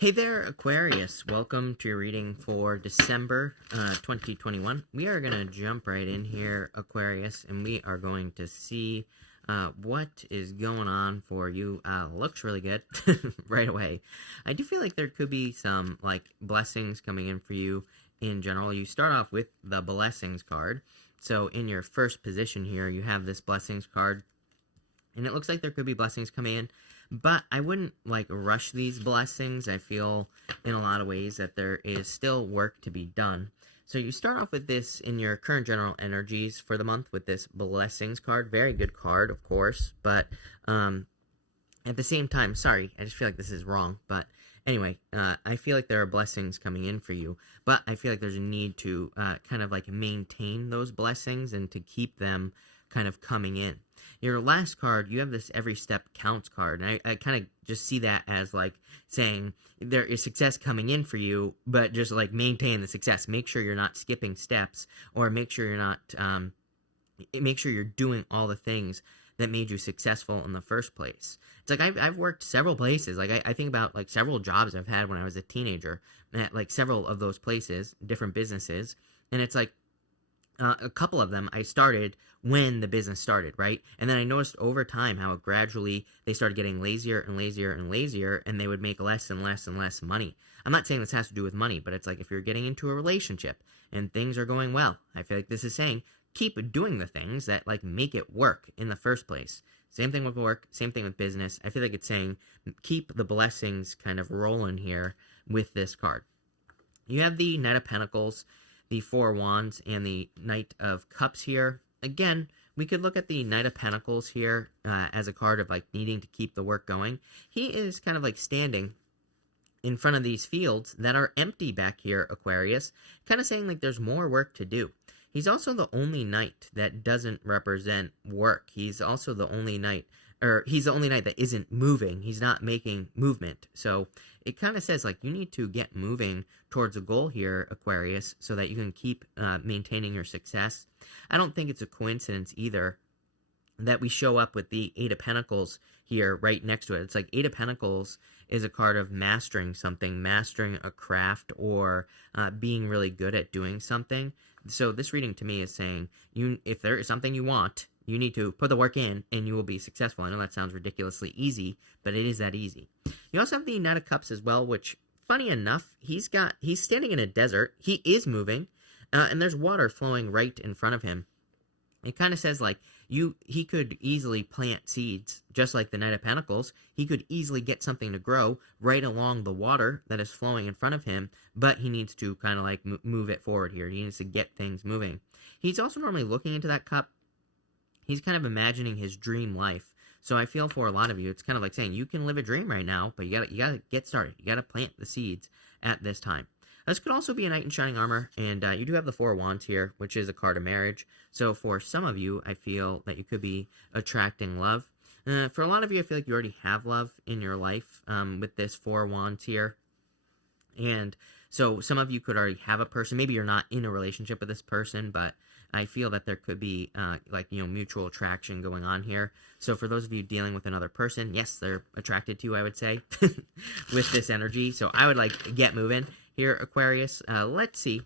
Hey there, Aquarius. Welcome to your reading for December 2021. We are going to jump right in here, Aquarius, and we are going to see what is going on for you. Looks really good right away. I do feel like there could be some blessings coming in for you in general. You start off with the blessings card. So in your first position here, you have this blessings card, and it looks like there could be blessings coming in. But I wouldn't, rush these blessings. I feel, in a lot of ways, that there is still work to be done. So you start off with this in your current general energies for the month with this blessings card. Very good card, of course. But at the same time, sorry, I just feel like this is wrong. But anyway, I feel like there are blessings coming in for you. But I feel like there's a need to maintain those blessings and to keep them kind of coming in. Your last card, you have this every step counts card, and I kind of just see that as saying there is success coming in for you, but just maintain the success. Make sure you're not skipping steps, or make sure you're not make sure you're doing all the things that made you successful in the first place. It's I've worked several places. I think about several jobs I've had when I was a teenager at several of those places, different businesses, and it's a couple of them I started when the business started, right? And then I noticed over time how gradually they started getting lazier and lazier and lazier, and they would make less and less and less money. I'm not saying this has to do with money, but it's if you're getting into a relationship and things are going well, I feel like this is saying keep doing the things that make it work in the first place. Same thing with work, same thing with business. I feel like it's saying keep the blessings kind of rolling here with this card. You have the Knight of Pentacles, the Four Wands, and the Knight of Cups here. Again, we could look at the Knight of Pentacles here as a card of needing to keep the work going. He is kind of standing in front of these fields that are empty back here, Aquarius, kind of saying there's more work to do. He's also the only knight that doesn't represent work. He's also the only knight, or he's the only knight that isn't moving. He's not making movement. So it kind of says you need to get moving towards a goal here, Aquarius, so that you can keep maintaining your success. I don't think it's a coincidence either that we show up with the Eight of Pentacles here right next to it. It's Eight of Pentacles is a card of mastering something, mastering a craft, or being really good at doing something. So this reading to me is saying, if there is something you want, you need to put the work in and you will be successful. I know that sounds ridiculously easy, but it is that easy. You also have the Knight of Cups as well, which, funny enough, he's standing in a desert. He is moving, and there's water flowing right in front of him. It kind of says he could easily plant seeds, just like the Knight of Pentacles. He could easily get something to grow right along the water that is flowing in front of him, but he needs to kind of move it forward here. He needs to get things moving. He's also normally looking into that cup. He's kind of imagining his dream life. So I feel for a lot of you, it's kind of saying you can live a dream right now, but you gotta get started. You gotta plant the seeds at this time. This could also be a Knight in Shining Armor, and you do have the Four Wands here, which is a card of marriage. So for some of you, I feel that you could be attracting love. For a lot of you, I feel like you already have love in your life with this Four Wands here. And so some of you could already have a person. Maybe you're not in a relationship with this person, but I feel that there could be mutual attraction going on here. So for those of you dealing with another person, yes, they're attracted to you, I would say, with this energy. So I would get moving here, Aquarius. Let's see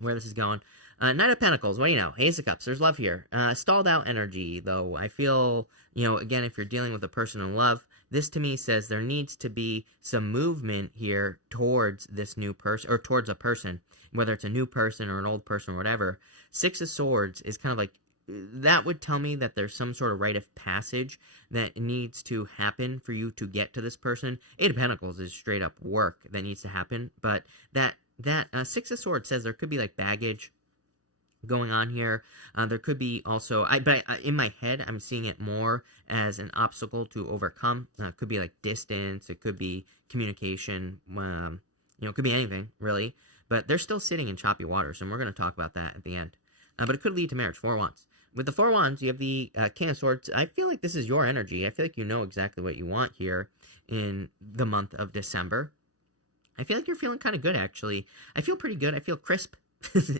where this is going. Knight of Pentacles, what do you know? Ace of Cups, there's love here. Stalled out energy, though. I feel, again, if you're dealing with a person in love, this to me says there needs to be some movement here towards this new person, or towards a person, whether it's a new person or an old person or whatever. Six of Swords is kind of that would tell me that there's some sort of rite of passage that needs to happen for you to get to this person. Eight of Pentacles is straight up work that needs to happen, but that Six of Swords says there could be baggage going on here. There could be also, in my head, I'm seeing it more as an obstacle to overcome. It could be distance, it could be communication, it could be anything, really. But they're still sitting in choppy waters, and we're going to talk about that at the end. But it could lead to marriage. Four Wands. With the Four Wands, you have the King of Swords. I feel like this is your energy. I feel like you know exactly what you want here in the month of December. I feel like you're feeling kind of good, actually. I feel pretty good. I feel crisp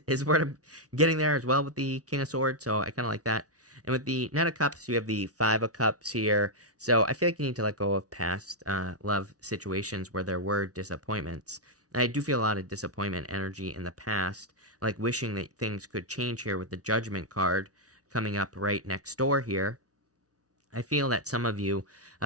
is where I'm getting there as well with the King of Swords, so I kind of like that. And with the Knight of Cups, you have the Five of Cups here. So I feel like you need to let go of past love situations where there were disappointments. I do feel a lot of disappointment energy in the past, like wishing that things could change here with the Judgment card coming up right next door here. I feel that some of you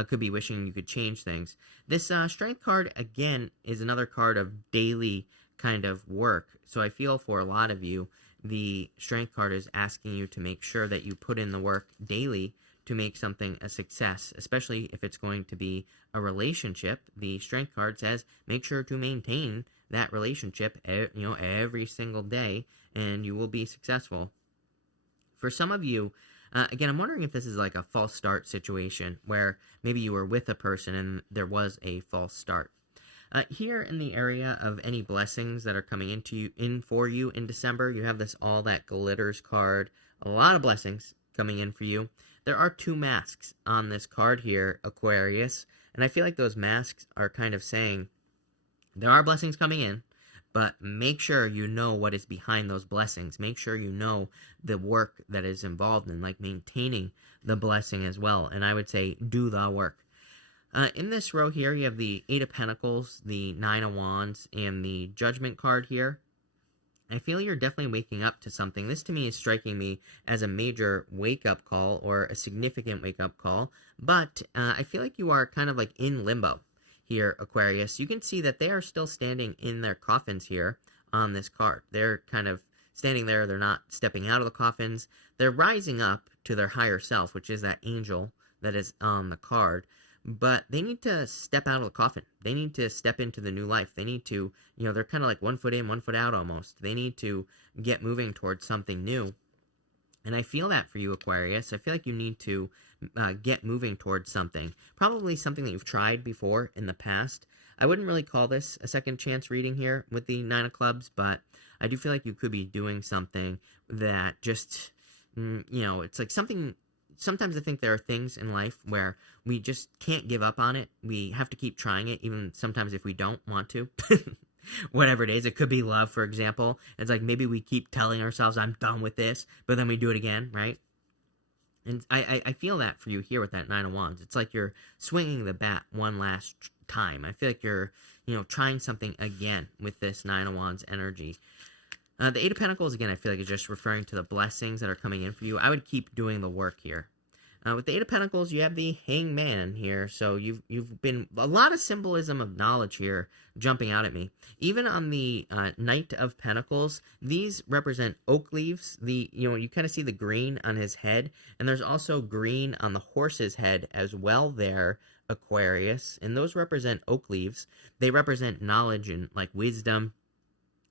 could be wishing you could change things. This Strength card, again, is another card of daily kind of work. So I feel for a lot of you, the Strength card is asking you to make sure that you put in the work daily to make something a success, especially if it's going to be a relationship. The Strength card says make sure to maintain that relationship, every single day, and you will be successful. For some of you, again, I'm wondering if this is like a false start situation where maybe you were with a person and there was a false start. Here in the area of any blessings that are coming in for you in December, you have this All That Glitters card. A lot of blessings coming in for you. There are two masks on this card here, Aquarius, and I feel like those masks are kind of saying there are blessings coming in, but make sure you know what is behind those blessings. Make sure you know the work that is involved in, like maintaining the blessing as well. And I would say do the work. In this row here, you have the Eight of Pentacles, the Nine of Wands, and the Judgment card here. I feel you're definitely waking up to something. This to me is striking me as a major wake-up call or a significant wake-up call. But I feel like you are kind of like in limbo here, Aquarius. You can see that they are still standing in their coffins here on this card. They're kind of standing there. They're not stepping out of the coffins. They're rising up to their higher self, which is that angel that is on the card. But they need to step out of the coffin. They need to step into the new life. They need to, they're kind of like 1 foot in, 1 foot out almost. They need to get moving towards something new. And I feel that for you, Aquarius. I feel like you need to get moving towards something. Probably something that you've tried before in the past. I wouldn't really call this a second chance reading here with the Nine of Clubs, but I do feel like you could be doing something that just, it's like something. Sometimes I think there are things in life where we just can't give up on it. We have to keep trying it, even sometimes if we don't want to. Whatever it is. It could be love, for example. It's like maybe we keep telling ourselves, I'm done with this, but then we do it again, right? And I feel that for you here with that Nine of Wands. It's like you're swinging the bat one last time. I feel like you're, trying something again with this Nine of Wands energy. The Eight of Pentacles, again, I feel like is just referring to the blessings that are coming in for you. I would keep doing the work here. With the Eight of Pentacles, you have the Hangman here. So you've been a lot of symbolism of knowledge here jumping out at me. Even on the Knight of Pentacles, these represent oak leaves. You kind of see the green on his head, and there's also green on the horse's head as well there, Aquarius. And those represent oak leaves. They represent knowledge and like wisdom.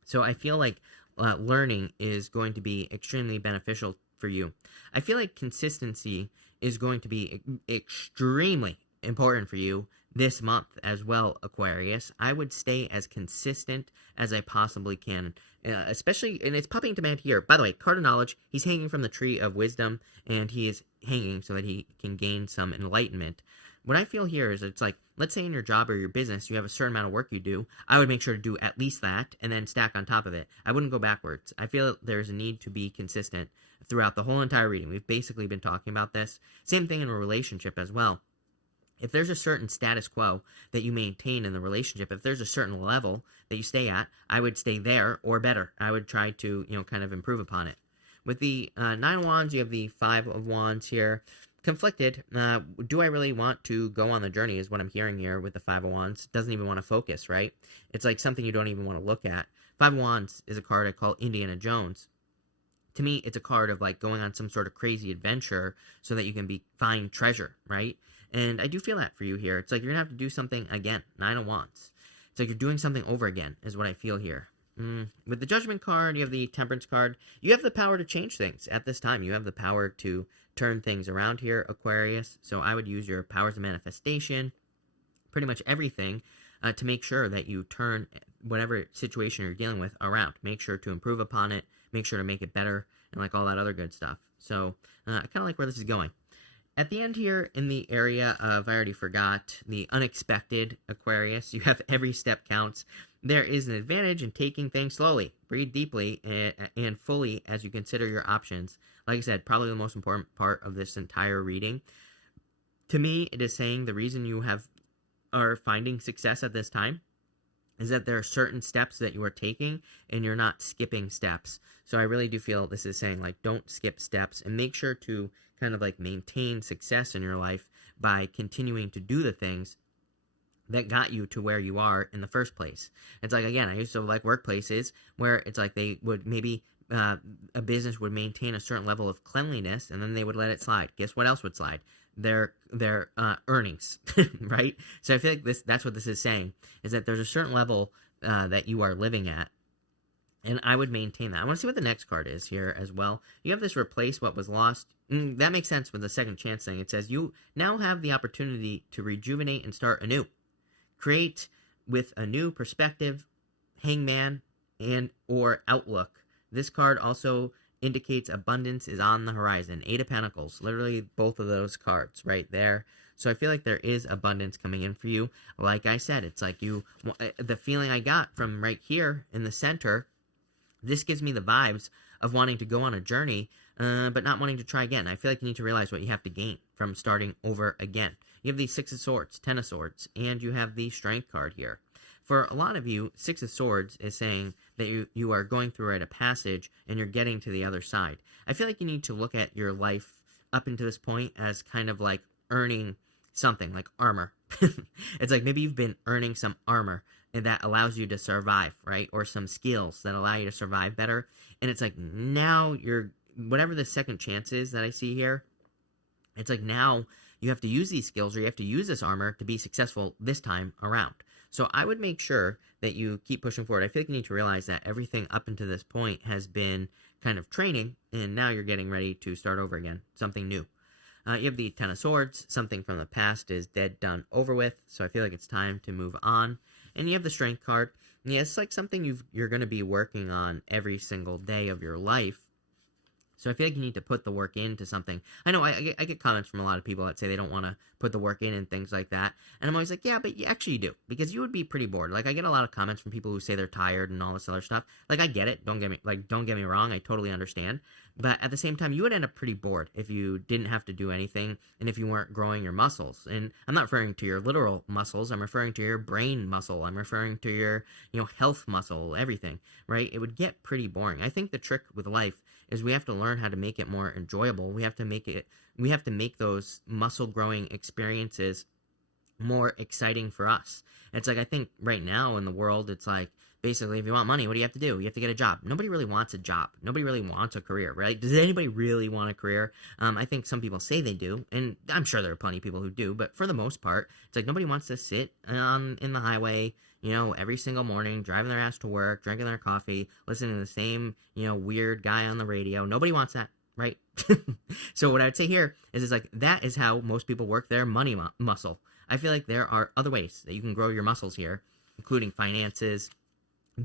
So I feel like learning is going to be extremely beneficial for you. I feel like consistency is going to be extremely important for you this month as well, Aquarius. I would stay as consistent as I possibly can, especially, and it's popping into mind here. By the way, card of knowledge, he's hanging from the tree of wisdom, and he is hanging so that he can gain some enlightenment. What I feel here is it's like, let's say in your job or your business, you have a certain amount of work you do. I would make sure to do at least that and then stack on top of it. I wouldn't go backwards. I feel there's a need to be consistent throughout the whole entire reading. We've basically been talking about this. Same thing in a relationship as well. If there's a certain status quo that you maintain in the relationship, if there's a certain level that you stay at, I would stay there or better. I would try to, kind of improve upon it. With the Nine of Wands, you have the Five of Wands here. Conflicted. Do I really want to go on the journey is what I'm hearing here with the Five of Wands. Doesn't even want to focus, right? It's like something you don't even want to look at. Five of Wands is a card I call Indiana Jones. To me, it's a card of like going on some sort of crazy adventure so that you can find treasure, right? And I do feel that for you here. It's like you're going to have to do something again. Nine of Wands. It's like you're doing something over again is what I feel here. With the Judgment card, you have the Temperance card. You have the power to change things at this time. You have the power to turn things around here, Aquarius. So I would use your powers of manifestation, pretty much everything, to make sure that you turn whatever situation you're dealing with around. Make sure to improve upon it. Make sure to make it better and like all that other good stuff. So I kind of like where this is going. At the end here, in the area of, I already forgot, the unexpected Aquarius, you have every step counts. There is an advantage in taking things slowly. Breathe deeply and fully as you consider your options. Like I said, probably the most important part of this entire reading. To me, it is saying the reason you are finding success at this time is that there are certain steps that you are taking and you're not skipping steps. So I really do feel this is saying, like, don't skip steps and make sure to kind of like maintain success in your life by continuing to do the things that got you to where you are in the first place. It's like, again, I used to like workplaces where it's like they would maybe a business would maintain a certain level of cleanliness and then they would let it slide. Guess what else would slide? Their earnings, right? So I feel like that's what this is saying, is that there's a certain level that you are living at. And I would maintain that. I want to see what the next card is here as well. You have this replace what was lost. That makes sense with the second chance thing. It says you now have the opportunity to rejuvenate and start anew. Create with a new perspective, hangman, and or outlook. This card also indicates abundance is on the horizon. 8 of Pentacles. Literally both of those cards right there. So I feel like there is abundance coming in for you. Like I said, it's like the feeling I got from right here in the center, this gives me the vibes of wanting to go on a journey, but not wanting to try again. I feel like you need to realize what you have to gain from starting over again. You have the 6 of Swords, 10 of Swords, and you have the Strength card here. For a lot of you, 6 of Swords is saying that you are going through a passage and you're getting to the other side. I feel like you need to look at your life up until this point as kind of like earning something, like armor. It's like maybe you've been earning some armor and that allows you to survive, right? Or some skills that allow you to survive better. And it's like now whatever the second chance is that I see here, it's like now you have to use these skills or you have to use this armor to be successful this time around. So I would make sure that you keep pushing forward. I feel like you need to realize that everything up until this point has been kind of training, and now you're getting ready to start over again, something new. You have the 10 of Swords. Something from the past is dead, done, over with. So I feel like it's time to move on. And you have the Strength card. Yeah, it's like something you're going to be working on every single day of your life. So I feel like you need to put the work into something. I know I get comments from a lot of people that say they don't want to put the work in and things like that. And I'm always like, yeah, but you actually do. Because you would be pretty bored. Like, I get a lot of comments from people who say they're tired and all this other stuff. Like, I get it. Don't get me wrong. I totally understand. But at the same time, you would end up pretty bored if you didn't have to do anything and if you weren't growing your muscles. And I'm not referring to your literal muscles. I'm referring to your brain muscle. I'm referring to your, health muscle, everything, right? It would get pretty boring. I think the trick with life is we have to learn how to make it more enjoyable. We have to make those muscle growing experiences more exciting for us. It's like, I think right now in the world, it's like, basically, if you want money, what do? You have to get a job. Nobody really wants a job. Nobody really wants a career, right? Does anybody really want a career? I think some people say they do, and I'm sure there are plenty of people who do, but for the most part, it's like nobody wants to sit in the highway, every single morning, driving their ass to work, drinking their coffee, listening to the same, weird guy on the radio. Nobody wants that, right? So what I would say here is it's like, that is how most people work their money muscle. I feel like there are other ways that you can grow your muscles here, including finances,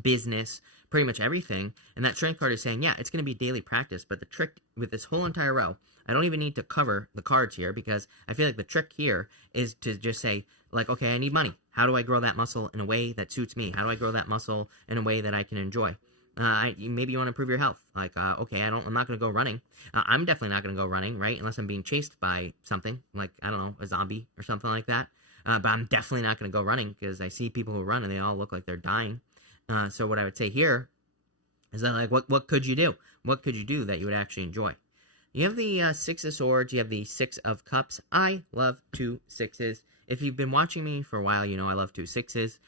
business, pretty much everything. And that Strength card is saying, yeah, it's going to be daily practice. But the trick with this whole entire row, I don't even need to cover the cards here, because I feel like the trick here is to just say, like, okay, I need money. How do I grow that muscle in a way that suits me? How do I grow that muscle in a way that I can enjoy? Maybe you want to improve your health. Like, okay, I'm not going to go running. I'm definitely not going to go running, right? Unless I'm being chased by something, like, I don't know, a zombie or something like that. But I'm definitely not going to go running, because I see people who run and they all look like they're dying. So what I would say here is that, like, what could you do? What could you do that you would actually enjoy? You have the 6 of Swords. You have the 6 of Cups. I love 2 6s. If you've been watching me for a while, you know I love 2 6s.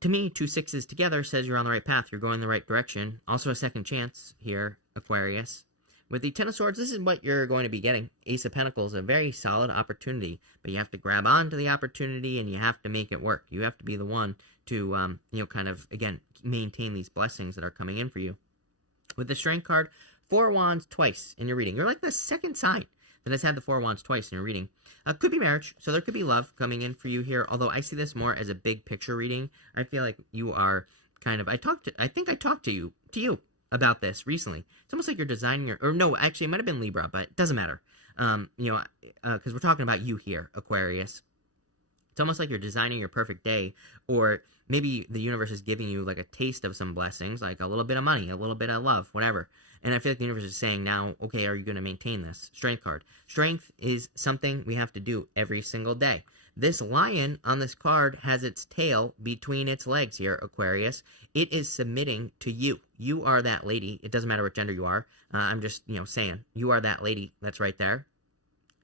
To me, 2 6s together says you're on the right path. You're going the right direction. Also a second chance here, Aquarius. With the 10 of Swords, this is what you're going to be getting. Ace of Pentacles, a very solid opportunity. But you have to grab onto the opportunity and you have to make it work. You have to be the one to, kind of, again, maintain these blessings that are coming in for you. With the Strength card, 4 Wands twice in your reading. You're like the second sign that has had the 4 Wands twice in your reading. Could be marriage, so there could be love coming in for you here, although I see this more as a big picture reading. I feel like you are kind of, I think I talked to you about this recently. It's almost like you're designing or no, actually it might have been Libra, but it doesn't matter. Because we're talking about you here, Aquarius. It's almost like you're designing your perfect day, or maybe the universe is giving you like a taste of some blessings, like a little bit of money, a little bit of love, whatever. And I feel like the universe is saying now, okay, are you going to maintain this? Strength card. Strength is something we have to do every single day. This lion on this card has its tail between its legs here, Aquarius. It is submitting to you. You are that lady. It doesn't matter what gender you are. I'm just, saying, you are that lady that's right there.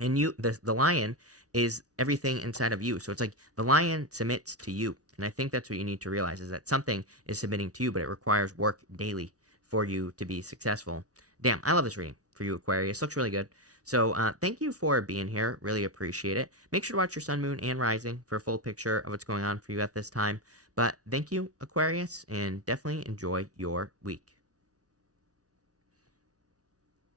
And the lion is everything inside of you. So it's like the lion submits to you. And I think that's what you need to realize, is that something is submitting to you, but it requires work daily for you to be successful. Damn, I love this reading for you, Aquarius. Looks really good. So thank you for being here. Really appreciate it. Make sure to watch your sun, moon, and rising for a full picture of what's going on for you at this time. But thank you, Aquarius, and definitely enjoy your week.